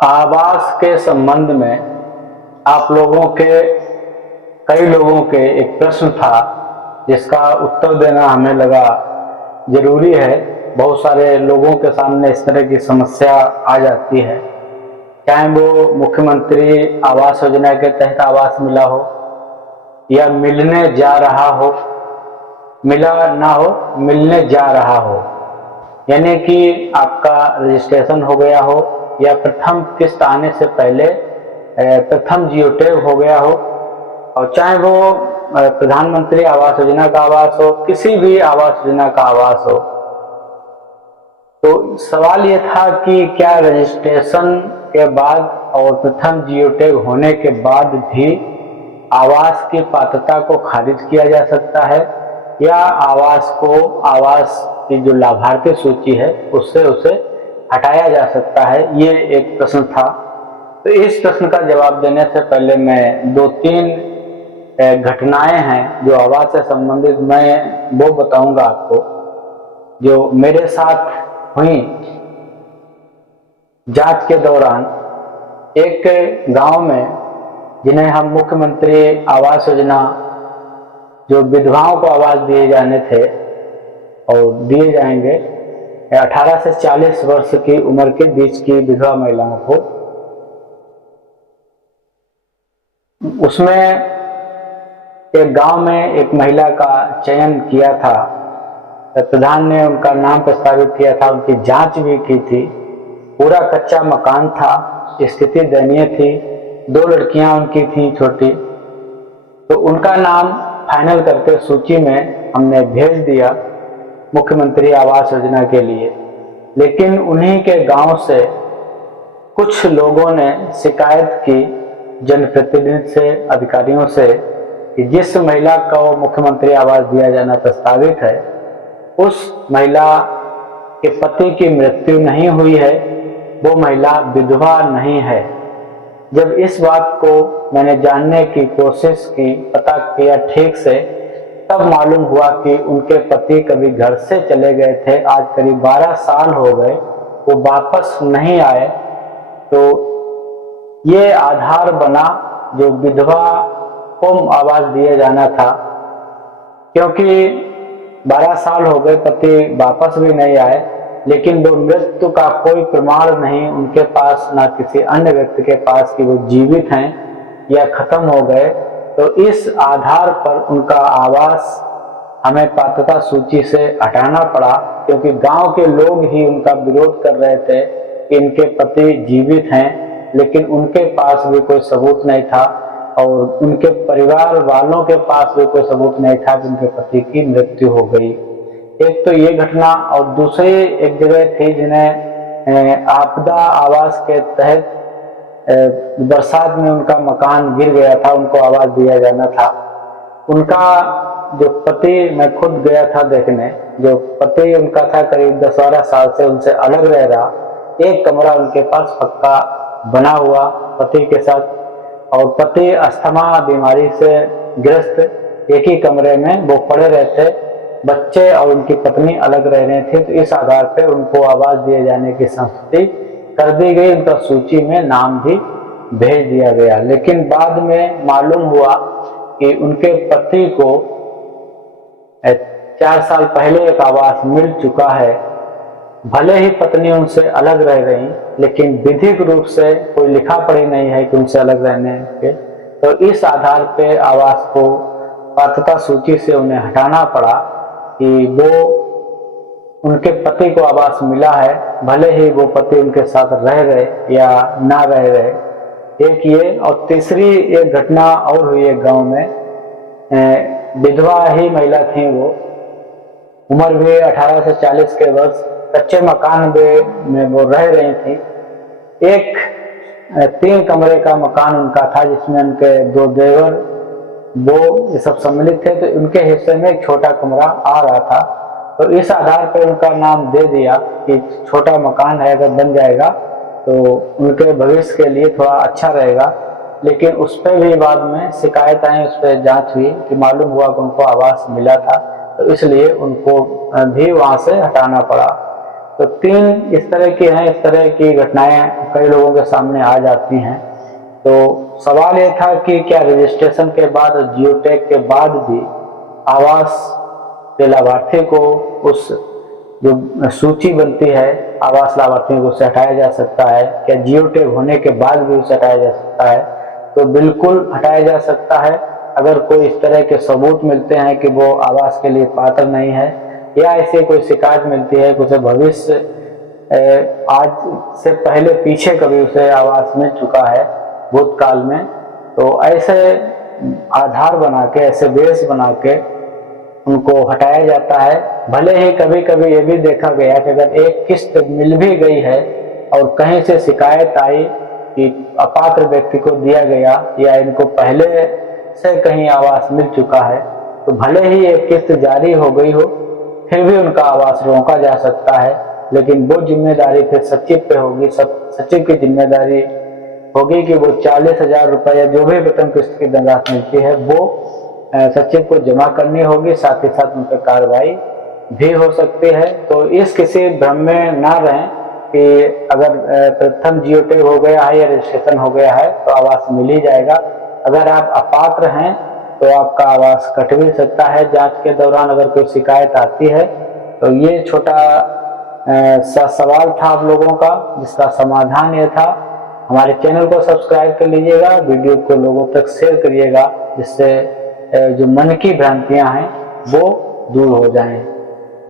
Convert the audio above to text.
आवास के संबंध में आप लोगों के कई लोगों के एक प्रश्न था जिसका उत्तर देना हमें लगा जरूरी है। बहुत सारे लोगों के सामने इस तरह की समस्या आ जाती है, चाहे वो मुख्यमंत्री आवास योजना के तहत आवास मिला हो या मिलने जा रहा हो, मिला ना हो, मिलने जा रहा हो, यानी कि आपका रजिस्ट्रेशन हो गया हो या प्रथम किस्त आने से पहले प्रथम जियो टैग हो गया हो, और चाहे वो प्रधानमंत्री आवास योजना का आवास हो, किसी भी आवास योजना का आवास हो। तो सवाल ये था कि क्या रजिस्ट्रेशन के बाद और प्रथम जियो टैग होने के बाद भी आवास की पात्रता को खारिज किया जा सकता है या आवास की जो लाभार्थी सूची है उससे उसे हटाया जा सकता है, ये एक प्रश्न था। तो इस प्रश्न का जवाब देने से पहले मैं दो तीन घटनाएं हैं जो आवास से संबंधित मैं वो बताऊंगा आपको जो मेरे साथ हुई। जांच के दौरान एक गांव में, जिन्हें हम मुख्यमंत्री आवास योजना, जो विधवाओं को आवास दिए जाने थे और दिए जाएंगे 18 से 40 वर्ष की उम्र के बीच की विधवा महिलाओं को, उसमें एक गांव में एक महिला का चयन किया था। प्रधान ने उनका नाम प्रस्तावित किया था, उनकी जांच भी की थी। पूरा कच्चा मकान था, स्थिति दयनीय थी, 2 लड़कियां उनकी थी छोटी। तो उनका नाम फाइनल करके सूची में हमने भेज दिया मुख्यमंत्री आवास योजना के लिए। लेकिन उन्हीं के गांव से कुछ लोगों ने शिकायत की जनप्रतिनिधि से, अधिकारियों से, कि जिस महिला को मुख्यमंत्री आवास दिया जाना प्रस्तावित है उस महिला के पति की मृत्यु नहीं हुई है, वो महिला विधवा नहीं है। जब इस बात को मैंने जानने की कोशिश की, पता किया ठीक से, तब मालूम हुआ कि उनके पति कभी घर से चले गए थे, आज करीब 12 साल हो गए, वो वापस नहीं आए। तो ये आधार बना जो विधवा को आवास दिया जाना था, क्योंकि 12 साल हो गए, पति वापस भी नहीं आए, लेकिन वो मृत्यु का कोई प्रमाण नहीं उनके पास, ना किसी अन्य व्यक्ति के पास कि वो जीवित हैं या खत्म हो गए। तो इस आधार पर उनका आवास हमें पात्रता सूची से हटाना पड़ा, क्योंकि गांव के लोग ही उनका विरोध कर रहे थे कि इनके पति जीवित हैं, लेकिन उनके पास भी कोई सबूत नहीं था और उनके परिवार वालों के पास भी कोई सबूत नहीं था कि उनके पति की मृत्यु हो गई। एक तो ये घटना, और दूसरी एक जगह थी जिन्हें आपदा आवास के तहत बरसात में उनका मकान गिर गया था, उनको आवास दिया जाना था। उनका जो पति, मैं खुद गया था देखने, जो पति उनका था करीब 10-12 साल से उनसे अलग रह रहा, एक कमरा उनके पास पक्का बना हुआ पति के साथ, और पति अस्थमा बीमारी से ग्रस्त, एक ही कमरे में वो पड़े रहते, बच्चे और उनकी पत्नी अलग रह रहे थे। तो इस आधार पर उनको आवास दिए जाने की संस्तुति कर दी गई, उनका सूची में नाम भी भेज दिया गया। लेकिन बाद में मालूम हुआ कि उनके पति को 4 साल पहले एक आवास मिल चुका है। भले ही पत्नी उनसे अलग रह रही, लेकिन विधिक रूप से कोई लिखा पढ़ी नहीं है कि उनसे अलग रहने के। तो इस आधार पे आवास को पात्रता सूची से उन्हें हटाना पड़ा कि वो, उनके पति को आवास मिला है, भले ही वो पति उनके साथ रह रहे या ना रह रहे। एक ये, और तीसरी एक घटना और हुई एक गांव में, विधवा ही महिला थी, वो उम्र भी 18 से 40 के वर्ष, कच्चे मकान में वो रह रही थी। एक 3 कमरे का मकान उनका था जिसमें उनके 2 देवर, वो ये सब सम्मिलित थे। तो उनके हिस्से में एक छोटा कमरा आ रहा था। तो इस आधार पर उनका नाम दे दिया कि छोटा मकान है, अगर बन जाएगा तो उनके भविष्य के लिए थोड़ा अच्छा रहेगा। लेकिन उस पर भी बाद में शिकायत आई, उस पर जांच हुई कि मालूम हुआ कि उनको आवास मिला था, तो इसलिए उनको भी वहां से हटाना पड़ा। तो 3 इस तरह की हैं, इस तरह की घटनाएं कई लोगों के सामने आ जाती हैं। तो सवाल ये था कि क्या रजिस्ट्रेशन के बाद और जियो टैग के बाद भी आवास के लाभार्थी को उस जो सूची बनती है आवास लाभार्थियों को उसे हटाया जा सकता है? क्या जियो टैग होने के बाद भी उसे हटाया जा सकता है? तो बिल्कुल हटाया जा सकता है। अगर कोई इस तरह के सबूत मिलते हैं कि वो आवास के लिए पात्र नहीं है, या ऐसे कोई शिकायत मिलती है कि उसे भविष्य आज से पहले पीछे कभी उसे आवास मिल चुका है भूतकाल में, तो ऐसे आधार बना के, ऐसे बेस बना के उनको हटाया जाता है। भले ही कभी कभी ये भी देखा गया कि अगर एक किस्त मिल भी गई है और कहीं से शिकायत आई कि अपात्र व्यक्ति को दिया गया या इनको पहले से कहीं आवास मिल चुका है, तो भले ही एक किस्त जारी हो गई हो फिर भी उनका आवास रोका जा सकता है। लेकिन वो जिम्मेदारी फिर सचिव पे होगी, सचिव की जिम्मेदारी होगी कि वो 40,000 रुपये या जो भी वेतन किस्त की धनराशि मिलती है वो सचिव को जमा करनी होगी। साथ ही साथ उन पर कार्रवाई भी हो सकती है। तो इस किसी भ्रम में ना रहें कि अगर प्रथम जियो टैग हो गया है या रजिस्ट्रेशन हो गया है तो आवास मिल ही जाएगा। अगर आप अपात्र हैं तो आपका आवास कट भी सकता है। जांच के दौरान अगर कोई शिकायत आती है तो ये छोटा सा सवाल था आप लोगों का, जिसका समाधान ये था। हमारे चैनल को सब्सक्राइब कर लीजिएगा, वीडियो को लोगों तक शेयर करिएगा, जिससे जो मन की भ्रांतियां हैं वो दूर हो जाएं।